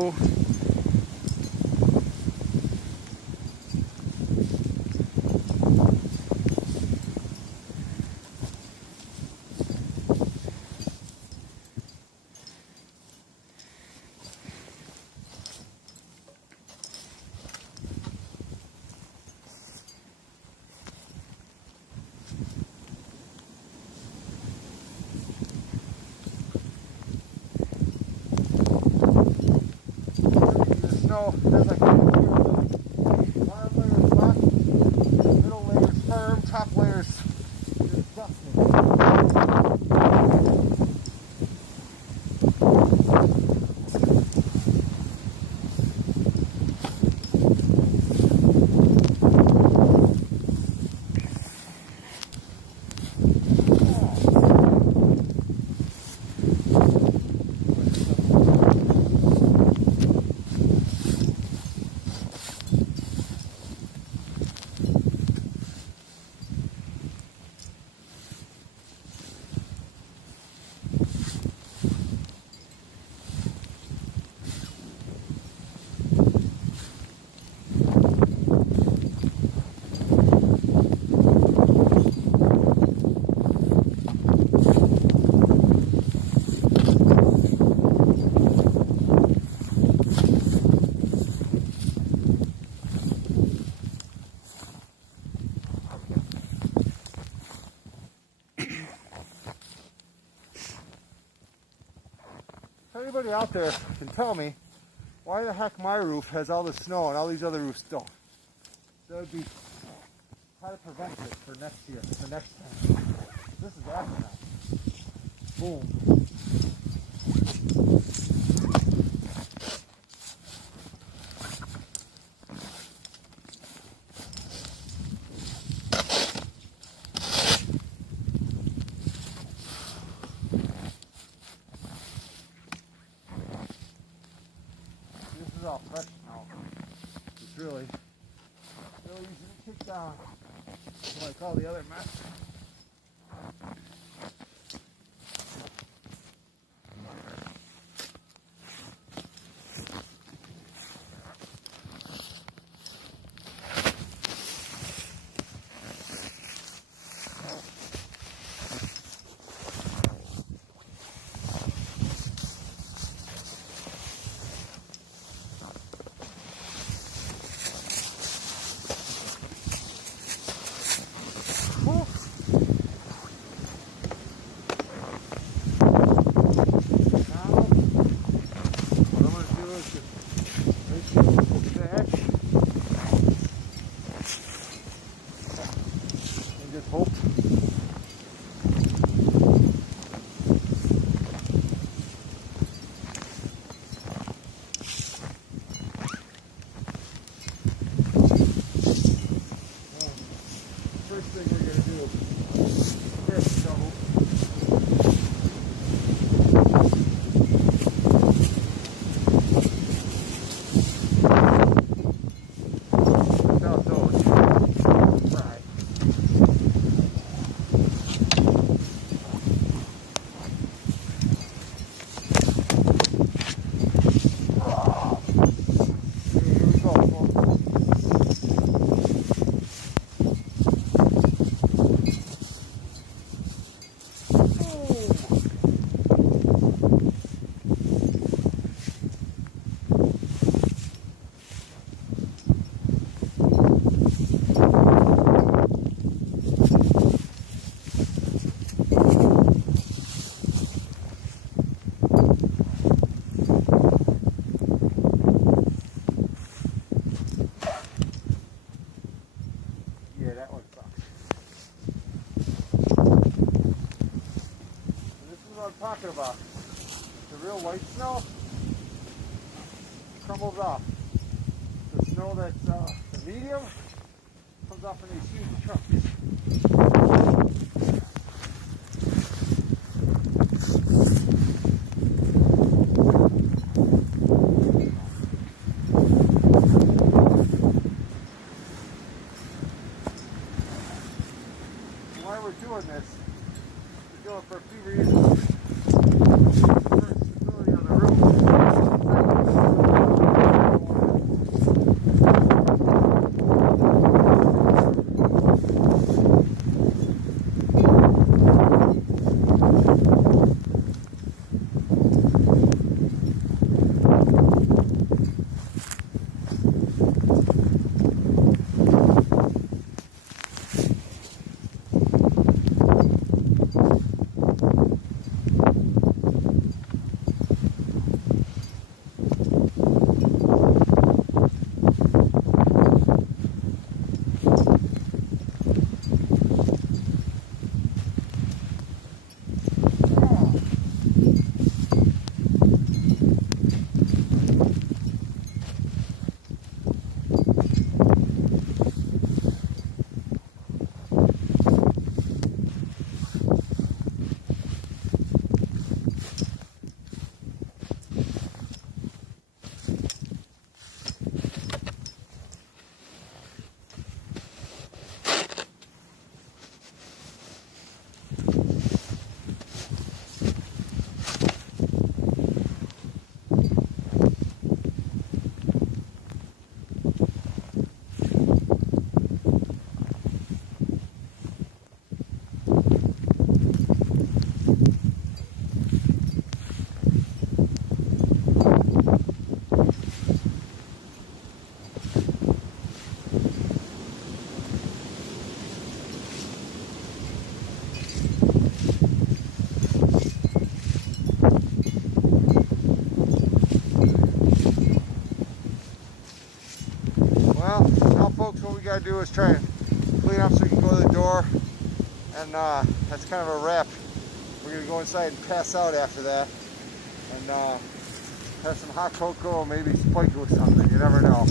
go. Snow, there's like bottom layer's rock, middle layer's firm, top layer's dusting. Anybody out there can tell me why the heck my roof has all the snow and all these other roofs don't? That would be how to prevent it for next year, for next time. This is after now. Boom. This is all fresh now. It's really easy to kick down, like all the other mess. First thing we're going to do is this shovel. Without those, right. Here we go, folks. Yeah, that one sucks. And this is what I'm talking about. The real white snow crumbles off. The snow that's the medium comes off in these huge chunks. Why we're doing this, we're doing it for a few reasons. First, stability on the roof. to do is try and clean up so we can go to the door. And that's kind of a wrap. We're going to go inside and pass out after that. And have some hot cocoa, maybe spike with something. You never know.